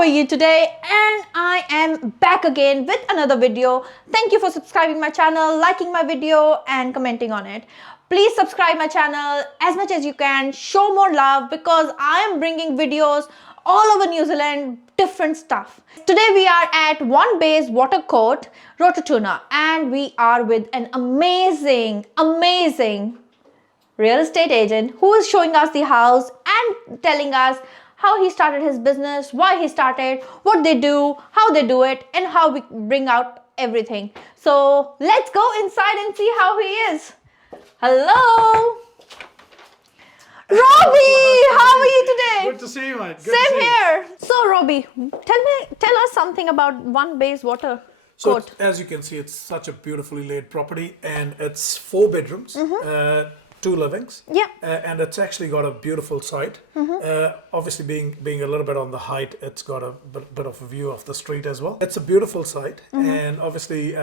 are you today? And I am back again with another video. Thank you for subscribing my channel, liking my video and commenting on it. Please subscribe my channel as much as you can. Show more love because I am bringing videos all over New Zealand, different stuff. Today we are at One Bay's Water Court, Rototuna, and we are with an amazing real estate agent who is showing us the house and telling us how he started his business, why he started, what they do, how they do it, and how we bring out everything. So let's go inside and see how he is. Hello, Robbie. How are you today? Good to see you, mate. Good Same to see here. So Robbie, tell us something about One Bay's Water Court. So as you can see, it's such a beautifully laid property, and it's 4 bedrooms. 2 livings. Yeah. And it's actually got a beautiful site. Obviously, being a little bit on the height, it's got a bit of a view of the street as well. It's a beautiful site, and obviously,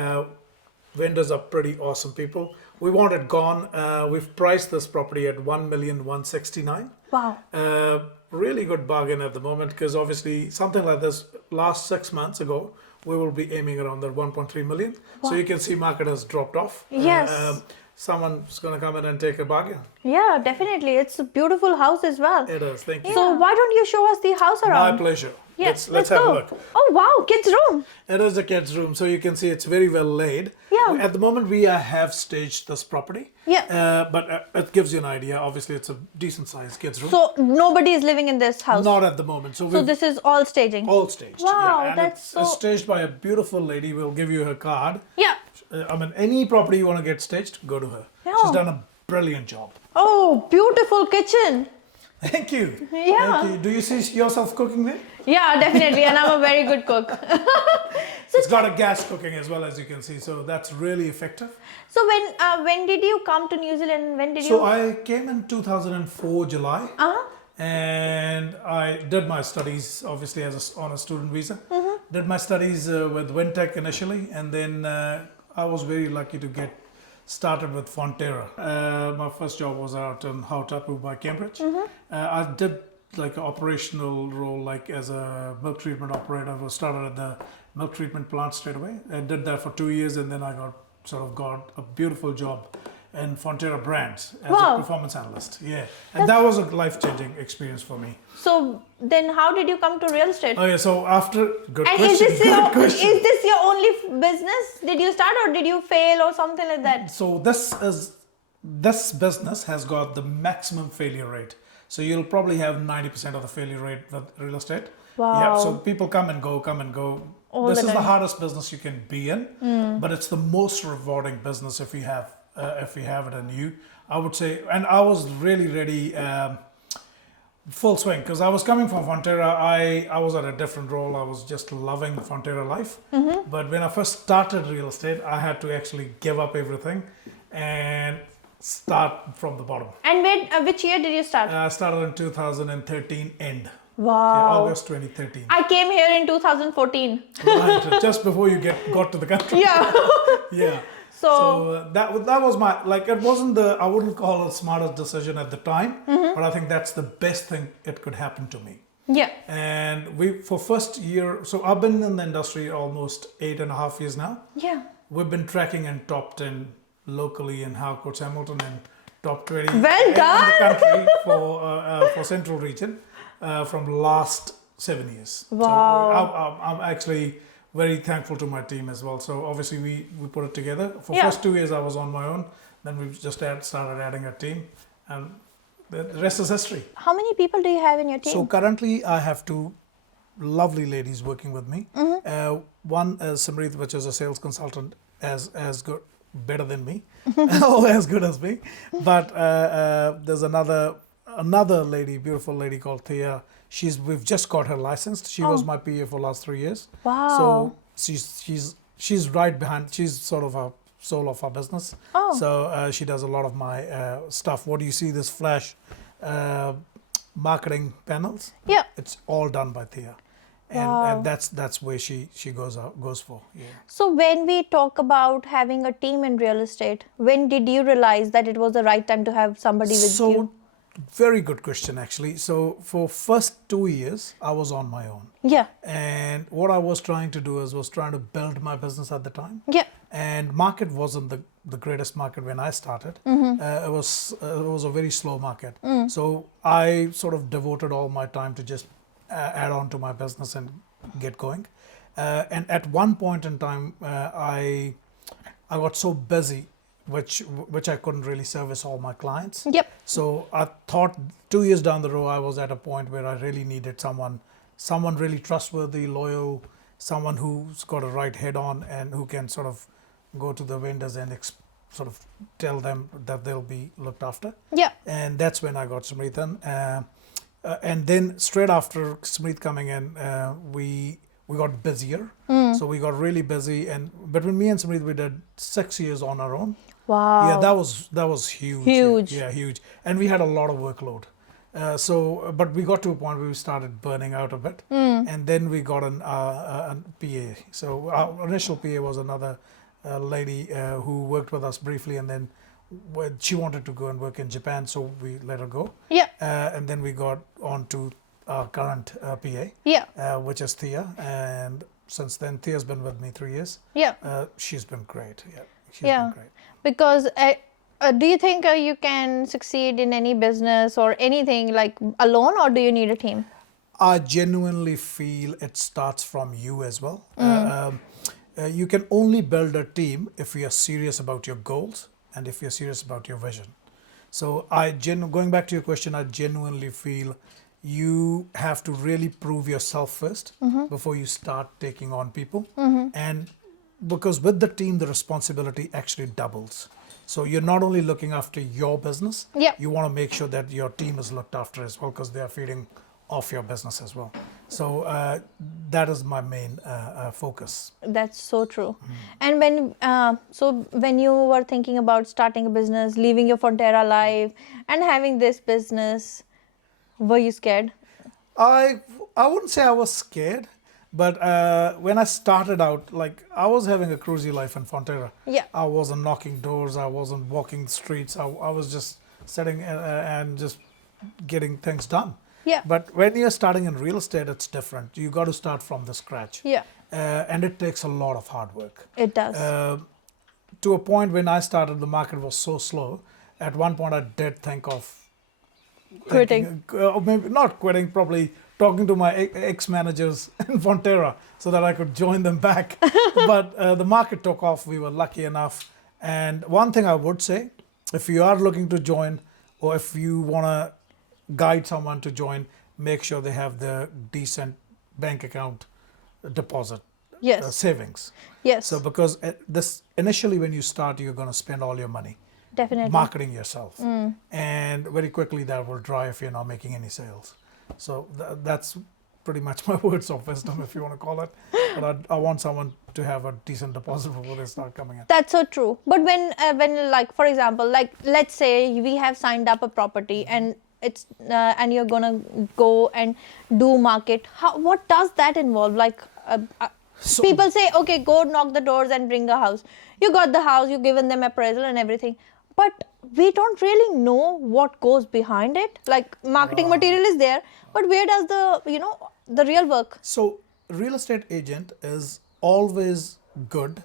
vendors are pretty awesome people. We want it gone. We've priced this property at 1,169,000. Wow. Really good bargain at the moment, because obviously something like this last 6 months ago, we will be aiming around the 1.3 million. Wow. So you can see market has dropped off. Yes. Someone's going to come in and take a bargain. Yeah, definitely. It's a beautiful house as well. It is. Thank you. So why don't you show us the house around? My pleasure. Yes, Let's have go. a look. Oh wow, kids' room. It is a kid's room, so you can see it's very well laid. Yeah. At the moment, we have staged this property. Yeah. But it gives you an idea. Obviously, it's a decent sized kid's room. So nobody is living in this house. Not at the moment. So This is all staging. all staged. Wow, yeah. And that's it's so. staged by a beautiful lady. We'll give you her card. Yeah. Any property you want to get staged, go to her. Yeah. She's done a brilliant job. Oh, beautiful kitchen. Thank you. Yeah. Thank you. Do you see yourself cooking there? Yeah, definitely, and I'm a very good cook. It's got a gas cooking as well, as you can see, so that's really effective. So when did you come to New Zealand? When did So you? I came in 2004 July, and I did my studies obviously on a student visa. Did my studies with Wintec initially, and then I was very lucky to get started with Fonterra. My first job was out in Hautapu by Cambridge. I did like an operational role, like as a milk treatment operator. I started at the milk treatment plant straight away. I did that for 2 years, and then I got a beautiful job in Fonterra brands as a performance analyst. Yeah, and that was a life-changing experience for me. So then, how did you come to real estate? Oh yeah, so after good And question. is this your only business? Did you start or did you fail or something like that? So this business has got the maximum failure rate. So you'll probably have 90% of the failure rate with real estate. Wow. Yeah. So people come and go. This is the hardest business you can be in, but it's the most rewarding business if you have it in you. I would say, and I was really ready. Full swing, because I was coming from Fonterra. I was at a different role. I was just loving the Fonterra life. But when I first started real estate, I had to actually give up everything and start from the bottom. And which year did you start? I started in 2013 end. Wow. Yeah, August 2013. I came here in 2014. Right, just before you got to the country. Yeah. Yeah. So that was my, like, it wasn't I wouldn't call it the smartest decision at the time, but I think that's the best thing it could happen to me. Yeah. And for first year, so I've been in the industry almost 8.5 years now. Yeah. We've been tracking in top 10 locally in Harcourt, Hamilton, and top 20 Well done. in the country for Central Region from last 7 years. Wow. So I'm actually very thankful to my team as well. So obviously we put it together. For first 2 years I was on my own. Then we just started adding a team, and the rest is history. How many people do you have in your team? So currently I have 2 lovely ladies working with me. One is Simrit, which is a sales consultant, as good, better than me, or as good as me. But there's another lady, beautiful lady called Thea. We've just got her licensed. She was my PA for last 3 years. Wow. So she's right behind. She's sort of a soul of our business. Oh. So she does a lot of my stuff. What do you see? This flash marketing panels. Yeah. It's all done by Thea. And that's where she goes for. Yeah. So when we talk about having a team in real estate, when did you realize that it was the right time to have somebody with you? Very good question, actually. So for first 2 years, I was on my own. Yeah. And what I was trying to do is was trying to build my business at the time. Yeah. And market wasn't the greatest market when I started. It was a very slow market. So I sort of devoted all my time to just add on to my business and get going. And at one point in time, I got so busy, which I couldn't really service all my clients. Yep. So I thought 2 years down the road, I was at a point where I really needed someone really trustworthy, loyal, someone who's got a right head on and who can sort of go to the vendors and sort of tell them that they'll be looked after. Yeah. And that's when I got Smrit in. And then straight after Smrit coming in, we got busier. So we got really busy, and between me and Smrit, we did 6 years on our own. Wow. Yeah, that was huge. Huge. Yeah, huge. And we had a lot of workload. But we got to a point where we started burning out a bit, and then we got an PA. So our initial PA was another lady who worked with us briefly, and then she wanted to go and work in Japan, so we let her go. Yeah. And then we got on to our current PA, which is Thea, and since then Thea's been with me 3 years. Yeah. She's been great. Yeah, she's Yeah. been great. Because do you think you can succeed in any business or anything like alone, or do you need a team? I genuinely feel it starts from you as well. You can only build a team if you are serious about your goals and if you're serious about your vision. So going back to your question, I genuinely feel you have to really prove yourself first before you start taking on people. And because with the team, the responsibility actually doubles. So you're not only looking after your business, you want to make sure that your team is looked after as well, because they are feeding off your business as well. So that is my main focus. That's so true. And when you were thinking about starting a business, leaving your Fonterra life and having this business, were you scared? I wouldn't say I was scared, but when I started out, like, I was having a cruisy life in Fonterra. Yeah. I wasn't knocking doors, I wasn't walking the streets, I was just sitting and just getting things done. Yeah. But when you're starting in real estate, it's different. You got to start from the scratch. Yeah. And it takes a lot of hard work. It does. To a point when I started, the market was so slow. At one point, I did think of Quitting. Maybe not quitting, probably talking to my ex-managers in Fonterra so that I could join them back. But the market took off. We were lucky enough. And one thing I would say, if you are looking to join, or if you want to guide someone to join, make sure they have the decent bank account deposit. Yes. Savings. Yes. So because this initially when you start, you're going to spend all your money Definitely. marketing yourself, and very quickly that will dry if you're not making any sales. So that's pretty much my words of wisdom, if you want to call it. But I want someone to have a decent deposit before they start coming in. That's so true. But when like, for example, like, let's say we have signed up a property and it's and you're gonna go and do market. What does that involve? Like, So- people say, okay, go knock the doors and bring a house. You got the house, you've given them appraisal and everything. But we don't really know what goes behind it. Like, marketing material is there, but where does the real work? So real estate agent is always good,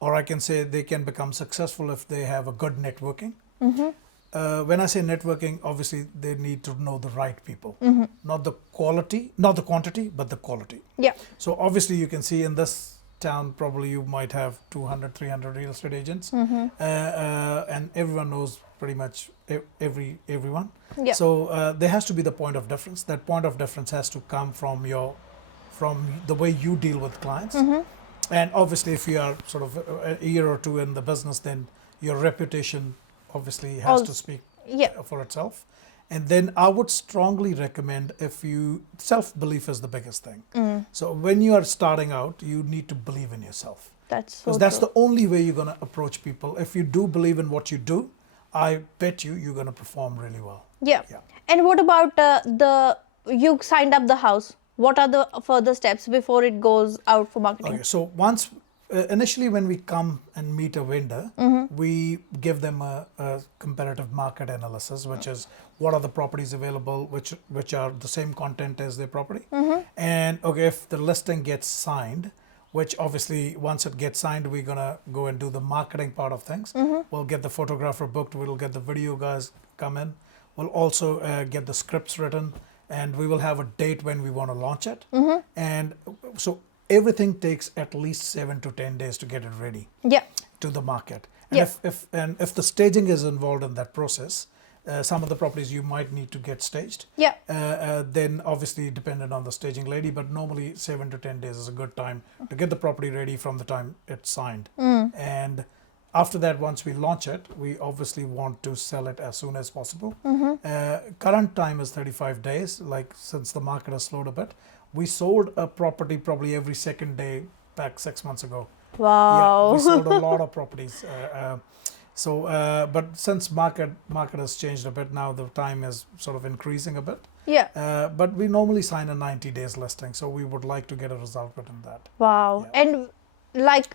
or I can say they can become successful if they have a good networking. When I say networking, obviously they need to know the right people, not the quantity, but the quality. Yeah. So obviously you can see in this town, probably you might have 200, 300 real estate agents, and everyone knows pretty much everyone. Yeah. So there has to be the point of difference. That point of difference has to come from the way you deal with clients. And obviously if you are sort of a year or two in the business, then your reputation obviously has to speak for itself. And then I would strongly recommend, self-belief is the biggest thing. So when you are starting out, you need to believe in yourself. That's so Because that's true. the only way you're going to approach people. If you do believe in what you do, I bet you're going to perform really well. Yeah. Yeah. And what about you signed up the house? What are the further steps before it goes out for marketing? Okay, so once initially when we come and meet a vendor, we give them a comparative market analysis, which is what are the properties available, which are the same content as their property. And okay, if the listing gets signed, which obviously once it gets signed, we're gonna go and do the marketing part of things. We'll get the photographer booked, we'll get the video guys come in, we'll also get the scripts written, and we will have a date when we want to launch it. And so everything takes at least 7 to 10 days to get it ready to the market. And if the staging is involved in that process, some of the properties you might need to get staged. Then obviously dependent on the staging lady, but normally 7 to 10 days is a good time to get the property ready from the time it's signed. And after that, once we launch it, we obviously want to sell it as soon as possible. Current time is 35 days, like since the market has slowed a bit. We sold a property probably every second day back 6 months ago. Wow. Yeah, we sold a lot of properties. But since market has changed a bit now, the time is sort of increasing a bit. But we normally sign a 90 days listing, so we would like to get a result within that. Wow. And like,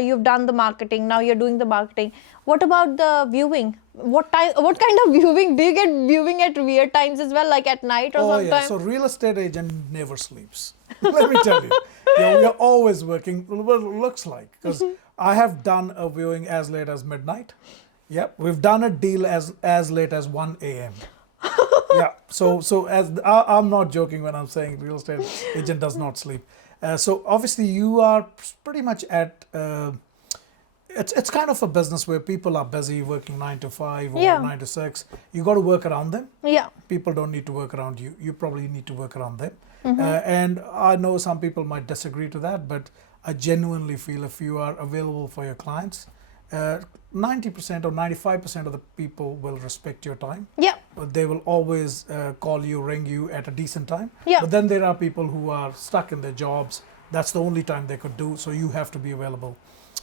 you've done the marketing, now you're doing the marketing. What about the viewing? What kind of viewing? Do you get viewing at weird times as well, like at night or sometime? Yeah, so real estate agent never sleeps. Let me tell you. We are always working, what it looks like, because I have done a viewing as late as midnight. We've done a deal as late as 1 a.m. So as I'm not joking when I'm saying real estate agent does not sleep. So obviously you are pretty much at it's kind of a business where people are busy working 9 to 5 or 9 to 6. You got to work around them. People don't need to work around you. You probably need to work around them. And I know some people might disagree to that, but I genuinely feel if you are available for your clients, 90% or 95% of the people will respect your time. They will always call you, ring you at a decent time. But then there are people who are stuck in their jobs. That's the only time they could do, so you have to be available.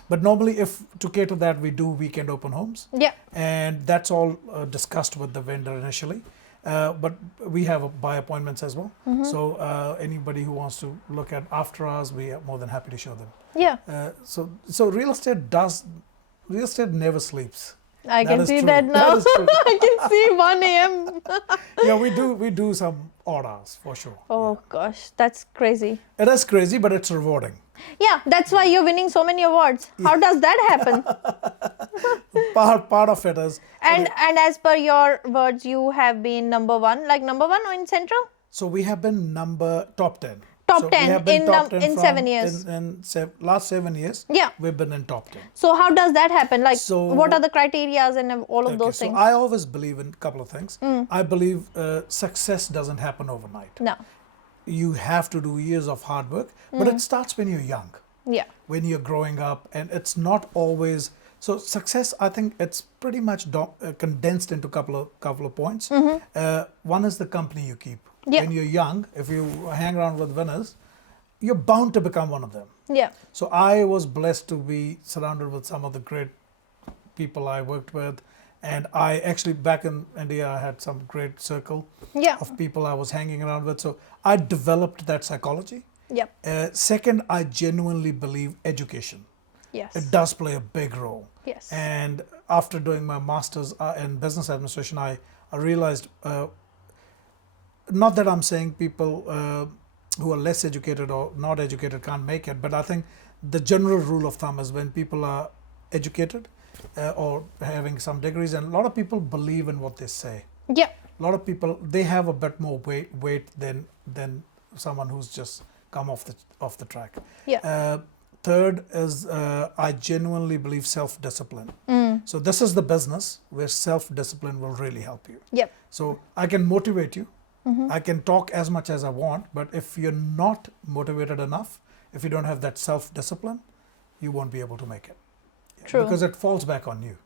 But normally, if to cater that, we do weekend open homes. And that's all discussed with the vendor initially. But we have by appointments as well. So anybody who wants to look at after hours, we are more than happy to show them. So real estate never sleeps. I can see that now. I can see 1 a.m. we do some odd hours for sure. Oh gosh, that's crazy. It is crazy, but it's rewarding. That's why you're winning so many awards. How does that happen? Part of it is. And as per your words, you have been number one in Central? So we have been top 10. Top 10 in 7 years. In last 7 years, we've been in top 10. So how does that happen? Like, what are the criterias and all of those things? So I always believe in a couple of things. I believe success doesn't happen overnight. No. You have to do years of hard work, but it starts when you're young. When you're growing up, and it's not always. So success, I think it's pretty much condensed into a couple of points. One is the company you keep. When you're young, if you hang around with winners, you're bound to become one of them. So I was blessed to be surrounded with some of the great people I worked with. And I actually, back in India, I had some great circle of people I was hanging around with. So I developed that psychology. Second, I genuinely believe education. It does play a big role. And after doing my master's in business administration, I realized, not that I'm saying people who are less educated or not educated can't make it, but I think the general rule of thumb is when people are educated or having some degrees, and a lot of people believe in what they say. A lot of people, they have a bit more weight than someone who's just come off the track. Third is I genuinely believe self-discipline. So this is the business where self-discipline will really help you. So I can motivate you. I can talk as much as I want, but if you're not motivated enough, if you don't have that self-discipline, you won't be able to make it. True. Because it falls back on you.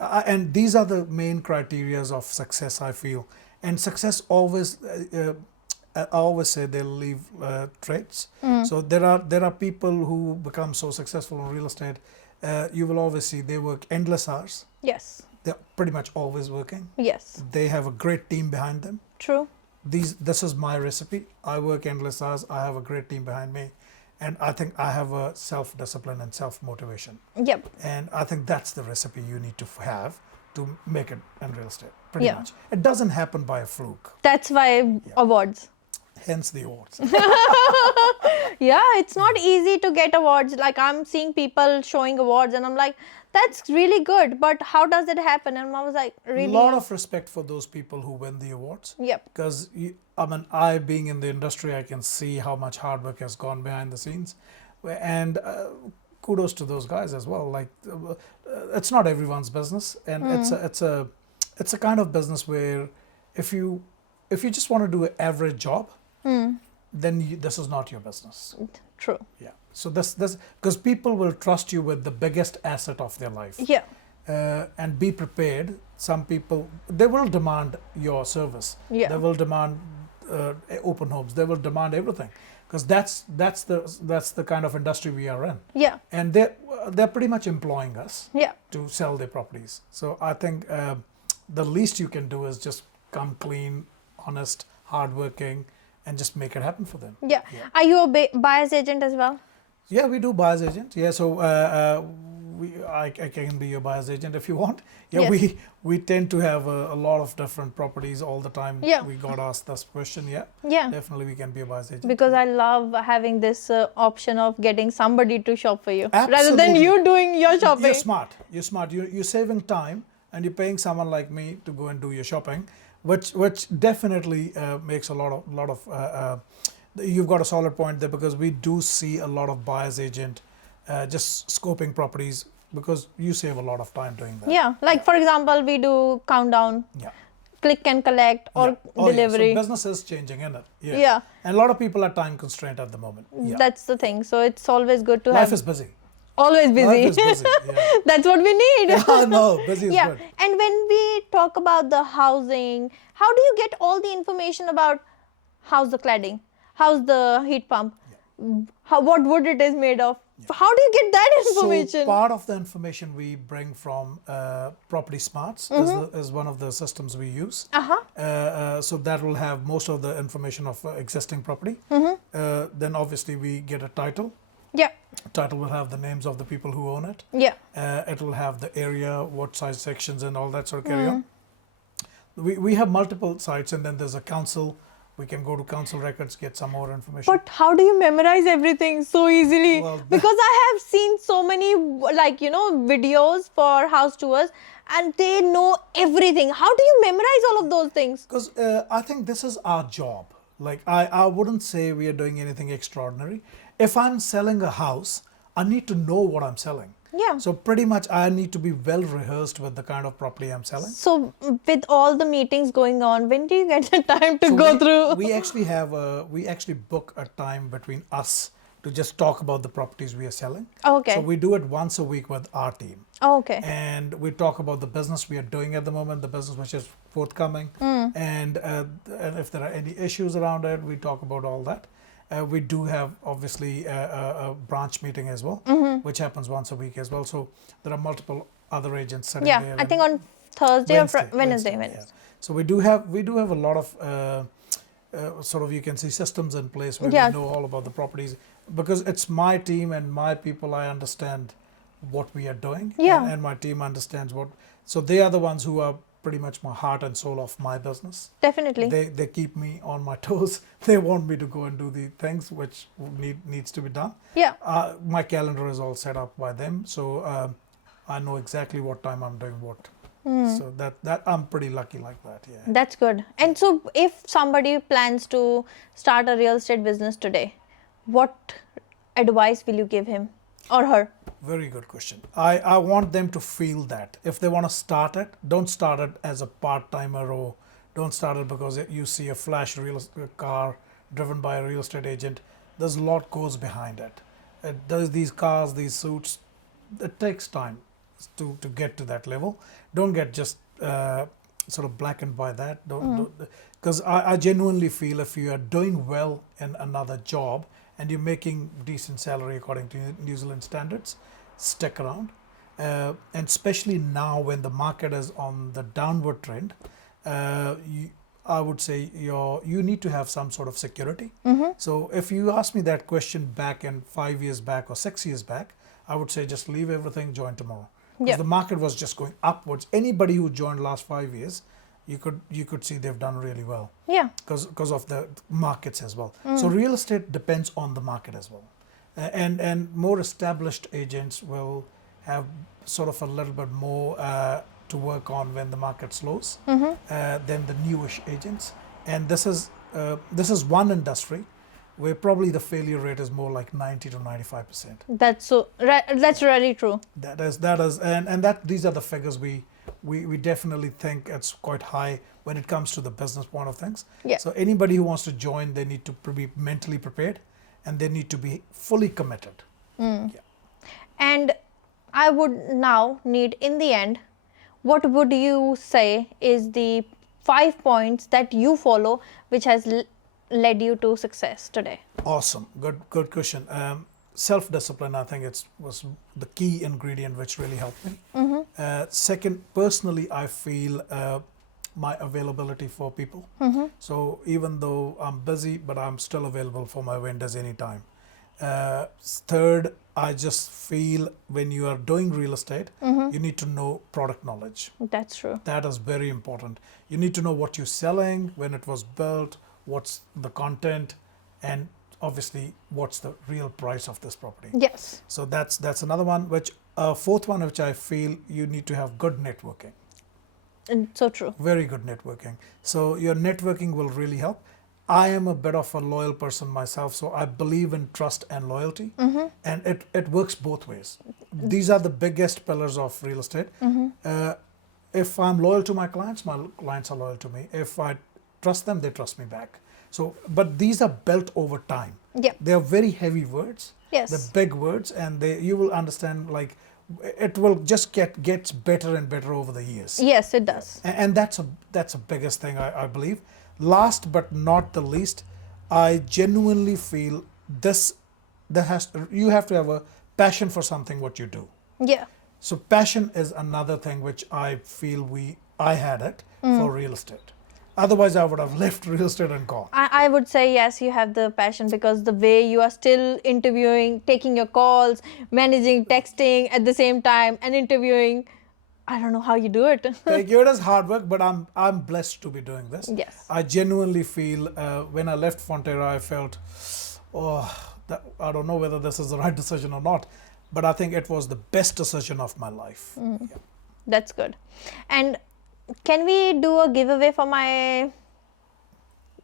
And these are the main criteria of success, I feel. And success always, I always say they'll leave traits. So there are people who become so successful in real estate. You will always see they work endless hours. They're pretty much always working. They have a great team behind them. True. This is my recipe. I work endless hours. I have a great team behind me, And I think I have a self-discipline and self-motivation. Yep. And I think that's the recipe you need to have to make it in real estate, pretty Yeah. much. It doesn't happen by a fluke, That's why awards. hence the awards. Yeah, it's not easy to get awards. Like I'm seeing people showing awards and I'm like, that's really good, but how does it happen? And I was like, A really? lot of respect for those people who win the awards. Yep. Because I mean, I being in the industry, I can see how much hard work has gone behind the scenes, and kudos to those guys as well. Like, it's not everyone's business, and it's a kind of business where if you just want to do an average job, then this is not your business. True. Yeah. So this because people will trust you with the biggest asset of their life. Yeah. And be prepared. Some people, they will demand your service. Yeah. They will demand open homes. They will demand everything, because that's the kind of industry we are in. Yeah. And they're pretty much employing us Yeah. to sell their properties. So I think the least you can do is just come clean, honest, hardworking, and just make it happen for them. Yeah. Are you a buyer's agent as well? Yeah, we do buyer's agent. Yeah, so I can be your buyer's agent if you want. Yeah, Yes. we tend to have a lot of different properties all the time. Yeah. We got asked this question. Yeah, Yeah. definitely we can be a buyer's agent. Because I love having this option of getting somebody to shop for you rather than Absolutely. you doing your shopping. You're smart. You're smart. You're saving time, and you're paying someone like me to go and do your shopping, which definitely makes a lot of. You've got a solid point there, because we do see a lot of buyer's agent just scoping properties, because you save a lot of time doing that. Yeah. Like for example, we do countdown, Yeah. click and collect, or Yeah. Oh, yeah. delivery. So business is changing, isn't it? Yeah. And a lot of people are time constrained at the moment. Yeah. That's the thing. So it's always good to Life have is busy. always busy. Life is busy. Yeah. That's what we need. I know, busy is Yeah. good. And when we talk about the housing, how do you get all the information about how's the cladding, how's the heat pump, what wood it is made of? How do you get that information? So part of the information we bring from Property Smarts is one of the systems we use. So that will have most of the information of existing property. Then obviously we get a title. Yeah. Title will have the names of the people who own it. Yeah. It will have the area, what size sections, and all that sort of carry on. We have multiple sites, and then there's a council. We can go to council records, get some more information. But how do you memorize everything so easily? Well, Because I have seen so many videos for house tours and they know everything. How do you memorize all of those things? Because I think this is our job. Like I wouldn't say we are doing anything extraordinary. If I'm selling a house, I need to know what I'm selling. Yeah. So pretty much I need to be well rehearsed with the kind of property I'm selling. So with all the meetings going on, when do you get the time to go through? We actually book a time between us to just talk about the properties we are selling. Okay. So we do it once a week with our team. Okay. And we talk about the business we are doing at the moment, the business which is forthcoming, and if there are any issues around it, we talk about all that. We do have obviously a branch meeting as well, which happens once a week as well. So there are multiple other agents sitting there. Yeah, I think on Thursday or Wednesday. Yeah. So we do have a lot of sort of, you can see, systems in place where we know all about the properties, because it's my team and my people. I understand what we are doing, and my team understands what. So they are the ones who are pretty much my heart and soul of my business. Definitely. They keep me on my toes. They want me to go and do the things which needs to be done. Yeah. My calendar is all set up by them, so I know exactly what time I'm doing what. So that I'm pretty lucky like that. Yeah. That's good. And so if somebody plans to start a real estate business today, what advice will you give him or her? Very good question. I want them to feel that if they want to start it, don't start it as a part-timer, or don't start it because you see a flash car driven by a real estate agent. There's a lot goes behind it. There's these cars, these suits. It takes time to get to that level. Don't get just sort of blackened by that. Because I genuinely feel if you are doing well in another job and you're making decent salary according to New Zealand standards, stick around. And especially now when the market is on the downward trend, I would say you need to have some sort of security. So if you ask me that question back in 5 years back or 6 years back, I would say just leave everything, join tomorrow. Because the market was just going upwards. Anybody who joined last 5 years, you could see they've done really well. Yeah. Because of the markets as well. So real estate depends on the market as well. And more established agents will have sort of a little bit more to work on when the market slows than the newish agents. And this is one industry where probably the failure rate is more like 90 to 95%. That's really true. That is, and that these are the figures we definitely think it's quite high when it comes to the business point of things. Yeah. So anybody who wants to join, they need to be mentally prepared, and they need to be fully committed. Yeah. And I would now need, in the end, what would you say is the 5 points that you follow which has led you to success today? Awesome. Good question. Self-discipline, I think was the key ingredient which really helped me. Second, personally, I feel my availability for people. So even though I'm busy, but I'm still available for my vendors anytime. Third, I just feel when you are doing real estate, you need to know product knowledge. That's true. That is very important. You need to know what you're selling, when it was built, what's the content, and obviously what's the real price of this property. Yes. So that's another one. Which fourth one, which I feel you need to have good networking. And so true. Very good networking. So your networking will really help. I am a bit of a loyal person myself, so I believe in trust and loyalty, and it works both ways. These are the biggest pillars of real estate. If I'm loyal to my clients are loyal to me. If I trust them, they trust me back. So, but these are built over time. Yeah. They are very heavy words. Yes. They're big words, and you will understand, like, it will just gets better and better over the years. Yes, it does. And that's a biggest thing I believe. Last but not the least, I genuinely feel you have to have a passion for something what you do. Yeah. So passion is another thing which I feel I had it for real estate. Otherwise, I would have left real estate and gone. I would say yes, you have the passion, because the way you are still interviewing, taking your calls, managing texting at the same time, and interviewing, I don't know how you do it. Thank you. It is hard work, but I'm blessed to be doing this. Yes. I genuinely feel when I left Fonterra, I felt, I don't know whether this is the right decision or not, but I think it was the best decision of my life. Yeah. That's good. And can we do a giveaway for my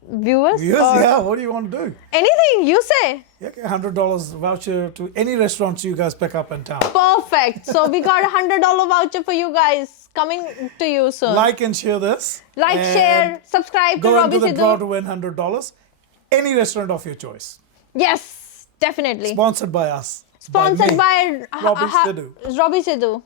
viewers? Yeah, what do you want to do? Anything, you say. Yeah, $100 voucher to any restaurants you guys pick up in town. Perfect. So we got a $100 voucher for you guys coming to you soon. Like and share this. Like, share, subscribe to go Robbie into the draw Sidhu. to win $100. Any restaurant of your choice. Yes, definitely. Sponsored by us. Sponsored me, by Robbie Sidhu. Robbie Sidhu.